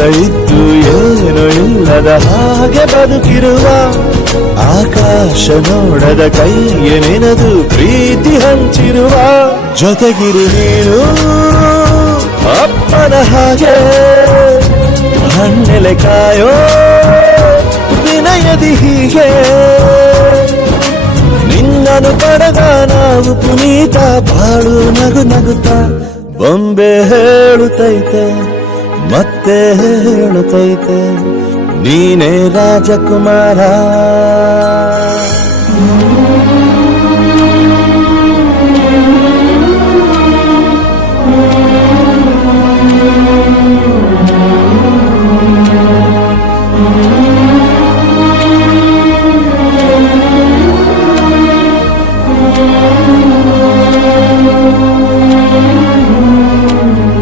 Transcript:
ಎಲ್ಲ ಇದ್ದು ಏನು ಇಲ್ಲದ ಹಾಗೆ ಬದುಕಿರುವ ಆಕಾಶ ನೋಡದ ಕೈಯೇ ನೆನೆದು ಪ್ರೀತಿ ಹಂಚಿರುವ ಜೊತೆಗಿರು ನೀನು ಅಪ್ಪನ ಹಾಗೆ ಹಣ್ಣೆಲೆ ಕಾಯೋ ವಿನಯದಿ ಹೀಗೆ ನಿನ್ನನು ಪಡೆದ ನಾವು ಪುನೀತ ಬಾಳು ನಗು ನಗುತ್ತಾ ಬೊಂಬೆ ಹೇಳುತ್ತೈತೆ ಮತ್ತೆ ಹೇಳುತ್ತೈತೆ ನೀನೇ ರಾಜಕುಮಾರ.